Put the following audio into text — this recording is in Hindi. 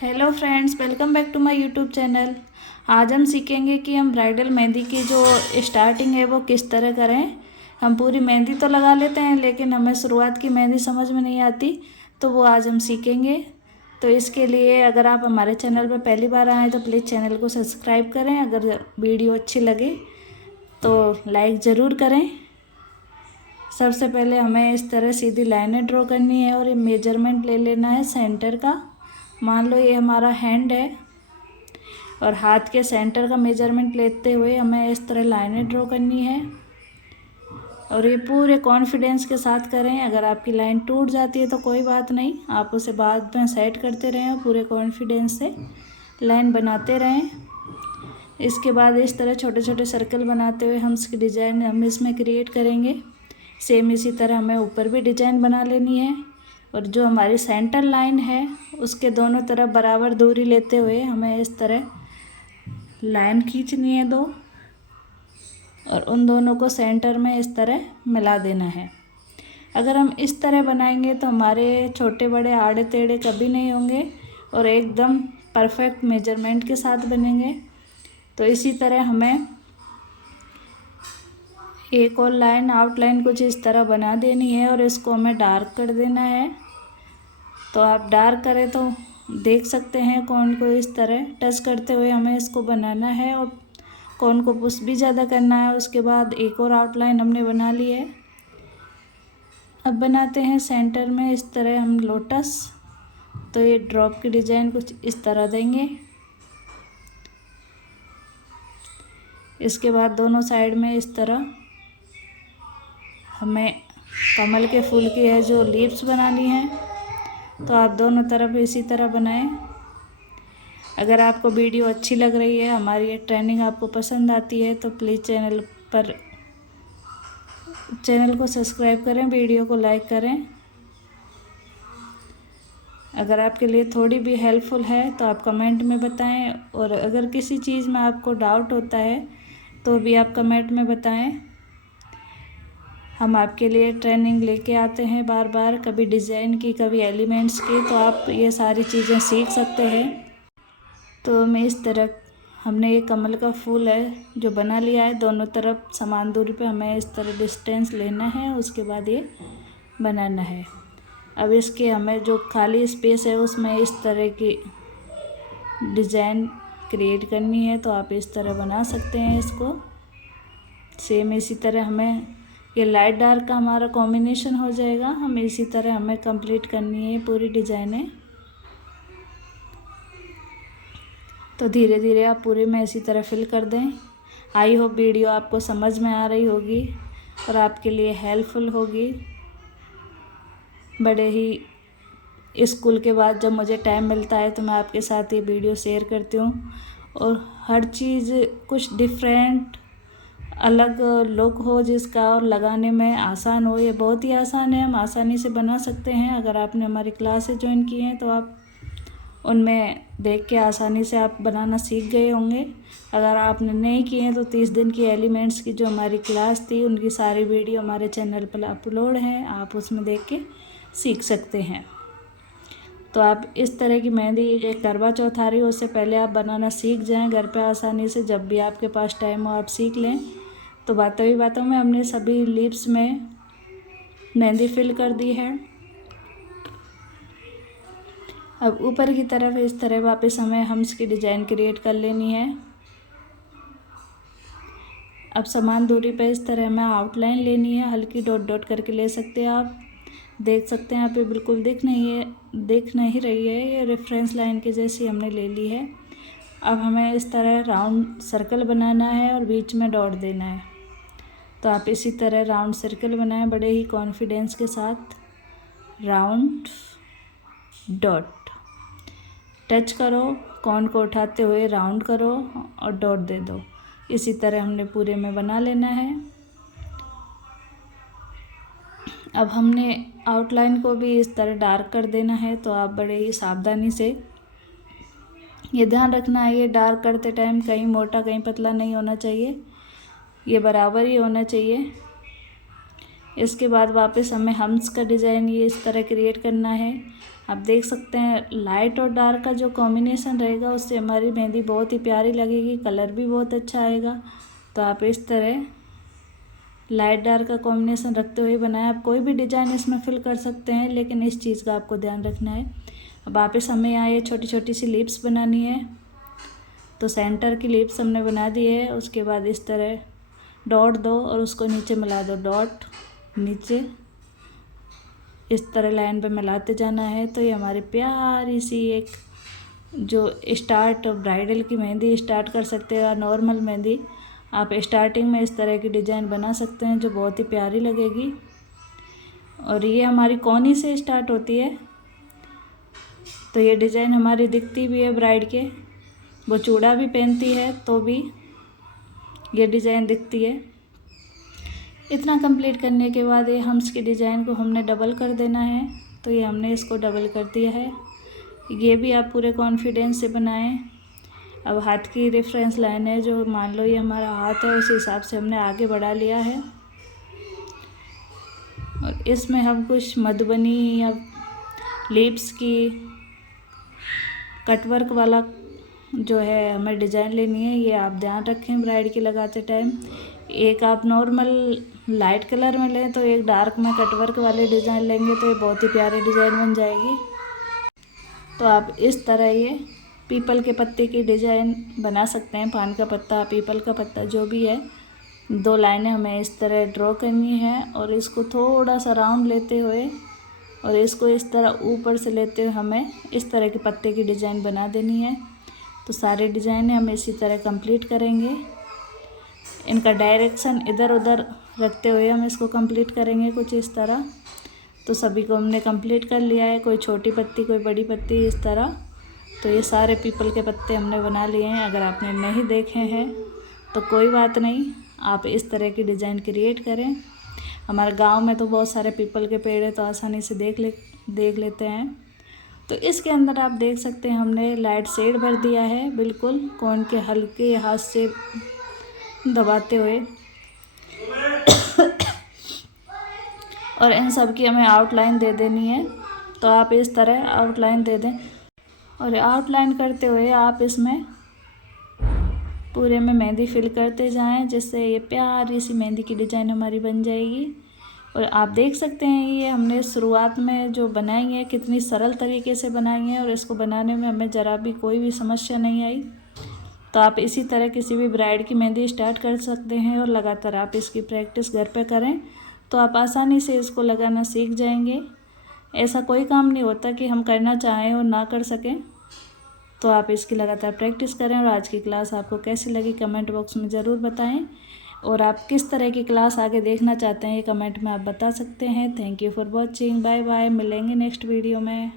Hello friends, welcome back to my YouTube channel. आज हम सीखेंगे कि हम ब्राइडल मेहंदी की जो स्टार्टिंग है वो किस तरह करें। हम पूरी मेहंदी तो लगा लेते हैं, लेकिन हमें शुरुआत की मेहंदी समझ में नहीं आती, तो वो आज हम सीखेंगे। तो इसके लिए अगर आप हमारे चैनल पर पहली बार आएँ तो प्लीज़ चैनल को सब्सक्राइब करें। अगर वीडियो अच्छी लगे तो लाइक ज़रूर करें। सबसे पहले हमें इस तरह सीधी लाइनें ड्रॉ करनी है और ये मेजरमेंट ले लेना है सेंटर का। मान लो ये हमारा हैंड है और हाथ के सेंटर का मेजरमेंट लेते हुए हमें इस तरह लाइनें ड्रॉ करनी है और ये पूरे कॉन्फिडेंस के साथ करें। अगर आपकी लाइन टूट जाती है तो कोई बात नहीं, आप उसे बाद में सेट करते रहें और पूरे कॉन्फिडेंस से लाइन बनाते रहें। इसके बाद इस तरह छोटे छोटे सर्कल बनाते हुए हम इसकी डिज़ाइन हम इसमें क्रिएट करेंगे। सेम इसी तरह हमें ऊपर भी डिज़ाइन बना लेनी है और जो हमारी सेंटर लाइन है उसके दोनों तरफ बराबर दूरी लेते हुए हमें इस तरह लाइन खींचनी है दो, और उन दोनों को सेंटर में इस तरह मिला देना है। अगर हम इस तरह बनाएंगे तो हमारे छोटे बड़े आड़े टेढ़े कभी नहीं होंगे और एकदम परफेक्ट मेजरमेंट के साथ बनेंगे। तो इसी तरह हमें एक और लाइन आउटलाइन कुछ इस तरह बना देनी है और इसको हमें डार्क कर देना है। तो आप डार्क करें तो देख सकते हैं कौन को इस तरह टच करते हुए हमें इसको बनाना है और कौन को पुश भी ज़्यादा करना है। उसके बाद एक और आउटलाइन हमने बना ली है। अब बनाते हैं सेंटर में इस तरह हम लोटस। तो ये ड्रॉप की डिज़ाइन कुछ इस तरह देंगे। इसके बाद दोनों साइड में इस तरह हमें कमल के फूल की है जो लीव्स बनानी है, तो आप दोनों तरफ इसी तरह बनाएं। अगर आपको वीडियो अच्छी लग रही है, हमारी ये ट्रेनिंग आपको पसंद आती है, तो प्लीज़ चैनल को सब्सक्राइब करें, वीडियो को लाइक करें। अगर आपके लिए थोड़ी भी हेल्पफुल है तो आप कमेंट में बताएं, और अगर किसी चीज़ में आपको डाउट होता है तो भी आप कमेंट में बताएं। हम आपके लिए ट्रेनिंग लेके आते हैं बार बार, कभी डिज़ाइन की कभी एलिमेंट्स की, तो आप ये सारी चीज़ें सीख सकते हैं। तो मैं इस तरह हमने ये कमल का फूल है जो बना लिया है, दोनों तरफ समान दूरी पे हमें इस तरह डिस्टेंस लेना है, उसके बाद ये बनाना है। अब इसके हमें जो खाली स्पेस है उसमें इस तरह की डिज़ाइन क्रिएट करनी है, तो आप इस तरह बना सकते हैं इसको। सेम इसी तरह हमें ये लाइट डार्क का हमारा कॉम्बिनेशन हो जाएगा। हम इसी तरह हमें कंप्लीट करनी है पूरी डिज़ाइनें। तो धीरे धीरे आप पूरे में इसी तरह फिल कर दें। आई होप वीडियो आपको समझ में आ रही होगी और आपके लिए हेल्पफुल होगी। बड़े ही स्कूल के बाद जब मुझे टाइम मिलता है तो मैं आपके साथ ये वीडियो शेयर करती हूँ, और हर चीज़ कुछ डिफरेंट अलग लुक हो जिसका, और लगाने में आसान हो। ये बहुत ही आसान है, हम आसानी से बना सकते हैं। अगर आपने हमारी क्लासेस ज्वाइन की हैं तो आप उनमें देख के आसानी से आप बनाना सीख गए होंगे। अगर आपने नहीं किए हैं तो 30 दिन की एलिमेंट्स की जो हमारी क्लास थी उनकी सारी वीडियो हमारे चैनल पर अपलोड हैं, आप उसमें देख के सीख सकते हैं। तो आप इस तरह की मेहंदी, एक करवा चौथ आ रही हो उससे पहले आप बनाना सीख जाएं घर पे आसानी से। जब भी आपके पास टाइम हो आप सीख लें। तो बातों ही बातों में हमने सभी लीव्स में मेहंदी फिल कर दी है। अब ऊपर की तरफ इस तरह वापस हमें हम्स की डिज़ाइन क्रिएट कर लेनी है। अब समान दूरी पर इस तरह हमें आउटलाइन लेनी है, हल्की डॉट डॉट करके ले सकते हैं। आप देख सकते हैं यहाँ पे बिल्कुल दिख नहीं रही है, ये रेफरेंस लाइन के जैसी हमने ले ली है। अब हमें इस तरह राउंड सर्कल बनाना है और बीच में डॉट देना है। तो आप इसी तरह राउंड सर्कल बनाएं बड़े ही कॉन्फिडेंस के साथ। राउंड डॉट टच करो, कॉर्न को उठाते हुए राउंड करो और डॉट दे दो। इसी तरह हमने पूरे में बना लेना है। अब हमने आउटलाइन को भी इस तरह डार्क कर देना है, तो आप बड़े ही सावधानी से ये ध्यान रखना है, ये डार्क करते टाइम कहीं मोटा कहीं पतला नहीं होना चाहिए, ये बराबर ही होना चाहिए। इसके बाद वापस हमें हम्स का डिज़ाइन ये इस तरह क्रिएट करना है। आप देख सकते हैं लाइट और डार्क का जो कॉम्बिनेशन रहेगा उससे हमारी मेहंदी बहुत ही प्यारी लगेगी, कलर भी बहुत अच्छा आएगा। तो आप इस तरह लाइट डार्क का कॉम्बिनेशन रखते हुए बनाएं। आप कोई भी डिज़ाइन इसमें फिल कर सकते हैं, लेकिन इस चीज़ का आपको ध्यान रखना है। अब वापस हमें यहाँ ये छोटी छोटी सी लिप्स बनानी है। तो सेंटर की लिप्स हमने बना दी है। उसके बाद इस तरह डॉट दो और उसको नीचे मिला दो, डॉट नीचे इस तरह लाइन पे मिलाते जाना है। तो ये हमारी प्यारी सी एक जो स्टार्ट ब्राइडल की मेहंदी स्टार्ट कर सकते हैं। नॉर्मल मेहंदी आप स्टार्टिंग में इस तरह की डिज़ाइन बना सकते हैं जो बहुत ही प्यारी लगेगी। और ये हमारी कोनी से स्टार्ट होती है। तो ये डिज़ाइन हमारी दिखती भी है ब्राइड के, वो चूड़ा भी पहनती है तो भी ये डिज़ाइन दिखती है। इतना कंप्लीट करने के बाद ये हम्स की डिज़ाइन को हमने डबल कर देना है। तो ये हमने इसको डबल कर दिया है। ये भी आप पूरे कॉन्फिडेंस से बनाएं। अब हाथ की रेफरेंस लाइन है, जो मान लो ये हमारा हाथ है, उस हिसाब से हमने आगे बढ़ा लिया है। और इसमें हम कुछ मधुबनी या लिप्स की कटवर्क वाला जो है हमें डिज़ाइन लेनी है, ये आप ध्यान रखें ब्राइड की लगाते टाइम। एक आप नॉर्मल लाइट कलर में लें तो एक डार्क में कटवर्क वाले डिज़ाइन लेंगे तो ये बहुत ही प्यारी डिज़ाइन बन जाएगी। तो आप इस तरह ये पीपल के पत्ते की डिज़ाइन बना सकते हैं। पान का पत्ता, पीपल का पत्ता जो भी है, 2 लाइनें हमें इस तरह ड्रॉ करनी है और इसको थोड़ा सा राउंड लेते हुए और इसको इस तरह ऊपर से लेते हुए हमें इस तरह के पत्ते की डिज़ाइन बना देनी है। तो सारी डिज़ाइनें हम इसी तरह कंप्लीट करेंगे। इनका डायरेक्शन इधर उधर रखते हुए हम इसको कंप्लीट करेंगे कुछ इस तरह। तो सभी को हमने कंप्लीट कर लिया है, कोई छोटी पत्ती कोई बड़ी पत्ती इस तरह। तो ये सारे पीपल के पत्ते हमने बना लिए हैं। अगर आपने नहीं देखे हैं तो कोई बात नहीं, आप इस तरह की डिज़ाइन क्रिएट करें। हमारे गांव में तो बहुत सारे पीपल के पेड़ है तो आसानी से देख लेते हैं। तो इसके अंदर आप देख सकते हैं हमने लाइट शेड भर दिया है, बिल्कुल कोन के हल्के हाथ से दबाते हुए। और इन सब की हमें आउटलाइन दे देनी है। तो आप इस तरह आउटलाइन दे दें और आउटलाइन करते हुए आप इसमें पूरे में मेहंदी फिल करते जाएं, जिससे ये प्यारी सी मेहंदी की डिज़ाइन हमारी बन जाएगी। और आप देख सकते हैं ये हमने शुरुआत में जो बनाई है कितनी सरल तरीके से बनाई है और इसको बनाने में हमें ज़रा भी कोई भी समस्या नहीं आई। तो आप इसी तरह किसी भी ब्राइड की मेहंदी स्टार्ट कर सकते हैं और लगातार आप इसकी प्रैक्टिस घर पे करें तो आप आसानी से इसको लगाना सीख जाएंगे। ऐसा कोई काम नहीं होता कि हम करना चाहें और ना कर सकें। तो आप इसकी लगातार प्रैक्टिस करें। और आज की क्लास आपको कैसी लगी कमेंट बॉक्स में ज़रूर बताएं। और आप किस तरह की क्लास आगे देखना चाहते हैं ये कमेंट में आप बता सकते हैं। Thank you for watching, bye bye, मिलेंगे नेक्स्ट वीडियो में।